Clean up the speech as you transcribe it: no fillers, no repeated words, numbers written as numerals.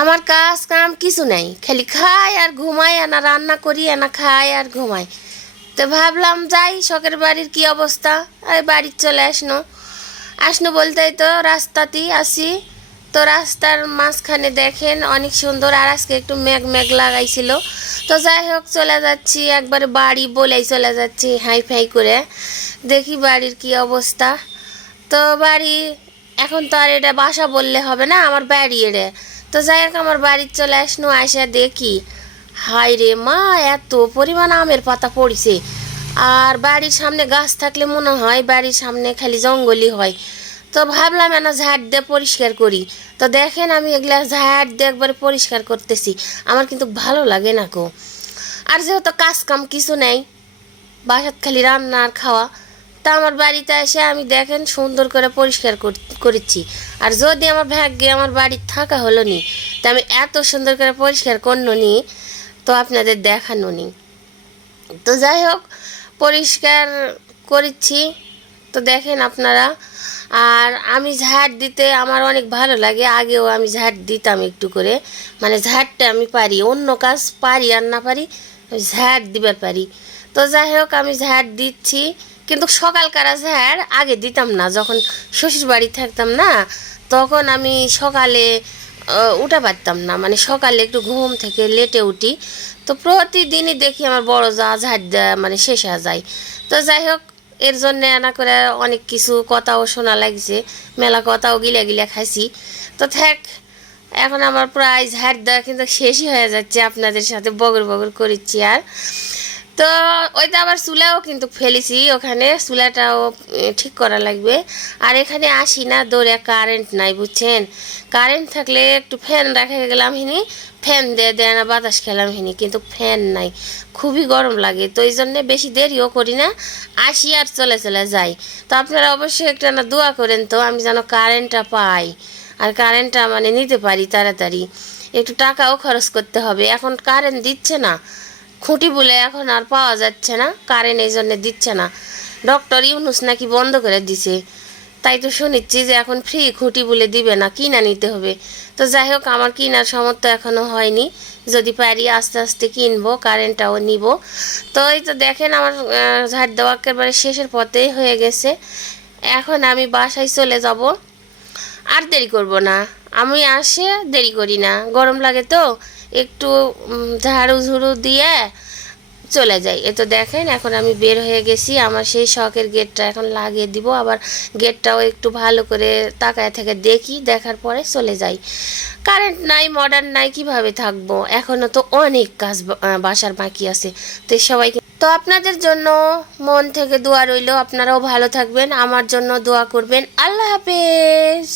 আমার কাজ কাম কিছু নাই, খালি খাই আর ঘুমাই, না রান্না করি না খাই আর ঘুমাই। তো ভাবলাম যাই শখের বাড়ির কি অবস্থা। এই বাড়ির চলে আসনো বলতেই তো রাস্তাতেই আসি। তো রাস্তার মাঝখানে দেখেন অনেক সুন্দর, আর আজকে একটু মেঘ মেঘ লাগাইছিল। তো যাই হোক চলে যাচ্ছি, একবারে বাড়ি বলেই চলে যাচ্ছি হাই ফাই করে। দেখি বাড়ির কি অবস্থা। তো বাড়ি এখন তো আর এটা বাসা বললে হবে না, আমার বাড়ি এটা। তো যাই হোক আমার বাড়ির চলে আসনো, আসা দেখি হাই রে মা, এত পরিমাণ আমের পাতা পড়ছে। আর বাড়ির সামনে গাছ থাকলে মনে হয় বাড়ির সামনে খালি জঙ্গলই হয়। তো ভাবলাম না ঝাড় দিয়ে পরিষ্কার করি। তো দেখেন আমি এগুলা ঝাড় দিয়ে একবারে পরিষ্কার করতেছি, আমার কিন্তু ভালো লাগে না কো। আর যেহেতু কাজ কাম কিছু নেই, বাসাত খালি রান্না আর খাওয়া, তা আমার বাড়িতে এসে আমি দেখেন সুন্দর করে পরিষ্কার করেছি। আর যদি আমার ভাগ্যে আমার বাড়ির থাকা হলো নি, তা আমি এত সুন্দর করে পরিষ্কার করলো নি, তো আপনাদের দেখানো নি। তো যাই হোক পরিষ্কার করেছি, তো দেখেন আপনারা। আর আমি ঝাড় দিতে আমার অনেক ভালো লাগে, আগেও আমি ঝাড় দিতাম একটু করে, মানে ঝাড়টা আমি পারি, অন্য কাজ পারি আর না পারি, ঝাড় দিবার পারি। তো যাই হোক আমি ঝাড় দিচ্ছি, কিন্তু সকালকার ঝাড় আগে দিতাম না, যখন শ্বশুর বাড়ি থাকতাম না, তখন আমি সকালে উঠা পারতাম না, মানে সকালে একটু ঘুম থেকে লেটে উঠি। তো প্রতিদিনই দেখি আমার বড় যা ঝাড় দেওয়া মানে শেষ হয়ে যায়। তো যাই হোক এর জন্যে আনা করে অনেক কিছু কথাও শোনা লাগছে, মেলা কথাও গিলা গিলা খাইছি। তো থাক, এখন আমার প্রায় ঝাড় দেওয়া কিন্তু শেষই হয়ে যাচ্ছে, আপনাদের সাথে বগর বগর করেছি। আর তো ওইটা আবার চুলাও কিন্তু ফেলেছি, ওখানে চুলাটাও ঠিক করা লাগবে। আর এখানে আসি না দৌড়ে, কারেন্ট নাই বুঝছেন। কারেন্ট থাকলে একটু ফ্যান রাখা গেলাম হিনি, ফ্যান দিয়ে দেয় না বাতাস খেলাম হিনি, কিন্তু ফ্যান নাই, খুবই গরম লাগে। তো এই জন্যে বেশি দেরিও করি না, আসি আর চলে চলে যাই। তো আপনারা অবশ্যই একটা না দোয়া করেন তো, আমি যেন কারেন্টটা পাই আর কারেন্টটা মানে নিতে পারি তাড়াতাড়ি। একটু টাকাও খরচ করতে হবে, এখন কারেন্ট দিচ্ছে না, খুঁটি বলে এখন আর পাওয়া যাচ্ছে না, কারেন্ট এই জন্য দিচ্ছে না। ডক্টর ইউনুস নাকি বন্ধ করে দিছে, তাই তো শুনেছি যে এখন ফ্রি খুঁটি বলে দিবে না, কিনা নিতে হবে। তো যাই হোক আমার কেনার সামর্থ্য এখনও হয়নি, যদি পারি আস্তে আস্তে কিনবো, কারেন্টটাও নিব। তো এই তো দেখেন আমার ঝাড় দেওয়া একেবারে শেষের পথেই হয়ে গেছে। এখন আমি বাসায় চলে যাব, আর দেরি করব না। আমি আসে দেরি করি না, গরম লাগে তো একটু ঝাড়ু ঝুড়ু দিয়ে চলে যাই। এ তো দেখেন এখন আমি বের হয়ে গেছি, আমার সেই শখের গেটটা এখন লাগিয়ে দিব, আবার গেটটাও একটু ভালো করে তাকায় থেকে দেখি, দেখার পরে চলে যাই। কারেন্ট নাই, মডার্ন নাই, কিভাবে থাকবো, এখনও তো অনেক কাজ বাসার বাকি আছে। তো সবাইকে তো আপনাদের জন্য মন থেকে দোয়া রইল, আপনারাও ভালো থাকবেন, আমার জন্য দোয়া করবেন। আল্লাহ হাফেজ।